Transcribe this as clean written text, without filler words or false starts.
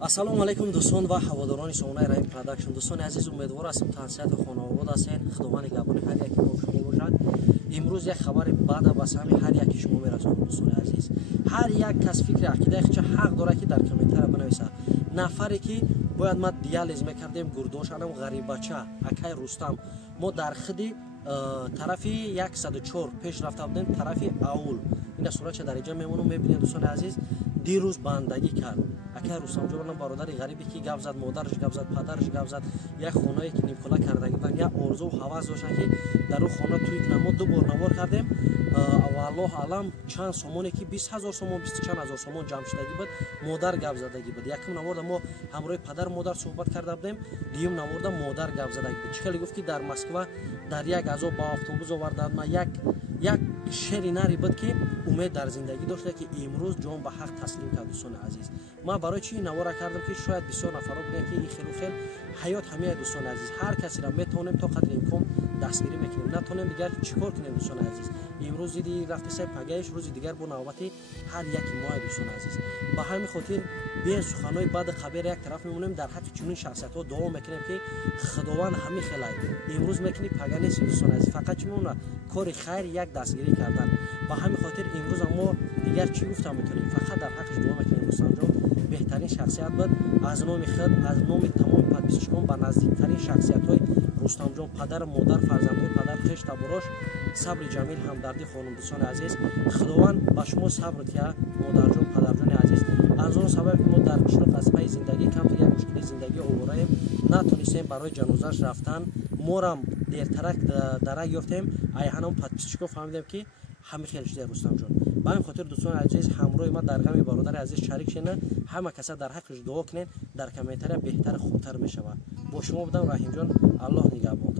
ассалому алайкум дӯстон ва ҳаводорони сонаи раҳим продакшн. дӯстони азиз, умедвор ҳастам таҳсияту хонавод ҳастед. худовани габони ҳар яки мо шумо бошад. имрӯз як хабари бада ба сами ҳар яки шумо мерасонам. дӯстони азиз, ҳар як кас фикри ақидаи хича ҳақ дорад ки дар комментария бинависа. нафаре ки бояд ма диализ мекардем гурдошанам ғарибача акай рустам мо дар хиди тарафи 104 пеш рафта будем, тарафи аул ина суратча дар инҷа мемонам. мебинед дӯстони азиз, дирӯз бандагӣ кард акай рустамҷонам, бародари ғарибе ки гап зад, модараш гап зад, падараш гап зад, як хонае ки нимкула кардаги буданд, як орзу ҳавас доштанд ки дар ӯ хона тӯйк намо. ду бор навор кардем ва аллоҳ аълам чанд сомоне ки 20,000 сомон 20,000 сомон ҷамъ шудагӣ буд. модар гап задаги буд. якум наворда мо ҳамроҳи падар модар суҳбат карда будем, дуюм наворда модар гап задаги буд. чӣ кали гуфт ки дар Москва дар як азоб ба автобус оварданд. ма як шери нари буд ки умед дар зиндагӣ дошта ки имрӯз ҷон ба ҳақ таслим кард. дӯстони азиз, ма барои чӣ навора кардам ки шояд бисёр нафаро бигӯянд ки хелу хел ҳаёт ҳамияе. дӯстони азиз, ҳар касеро метавонем то қадри имкон дастгирӣ мекунем, натавонем дигар чӣ кор кунем. дӯстони азиз, имрӯз диди рафти сай пагаиш, рӯзи дигар бо навбати ҳар яки моҳе. дӯстони азиз, ба ҳамин хотир биен суханҳои баъди хабер як тараф мемонем, дар ҳаққи чунин шахсиятҳо дуо мекунем ки худованд ҳамин хелай имрӯз мекуни пага нест. дӯстони азиз, фақат чӣ мемонад кори хайр як дастгирӣ кардан. ба ҳамин хотир имрӯз мо дигар чӣ гуфта метавонем, фақат дар ҳаққиш дуо мекунем. рустамҷон беҳтарин шахсият буд. аз номи худ, аз номи тамоми подписчикон ба наздиктарин шахсиятҳои рустамҷон, падар, модар, фарзандҳои падар, хеш, таборош, сабри ҷамил, ҳамдарди хонум. дӯстони азиз, худованд ба шумо сабр диҳа. модарҷон, падарҷони азиз, аз он сабаб ки мо дар қишлоқ аз пайи зиндагӣ камтар як мушкили зиндагӣ овораем, натонистем барои ҷанозааш рафтан. морам дертарак дарак ёфтем. айҳанам подписчикон фаҳмидем ки ҳами хел шуда рустамҷон. ба ҳамин хотир дӯстони азиз, ҳамроҳи ман дар ғами бародари азиз шарик шена. ҳама каса дар ҳаққиш дуо кунед, дар комментария беҳтар хубтар мешавад. бо шумо будам раҳимҷон. аллоҳ нигаҳбон.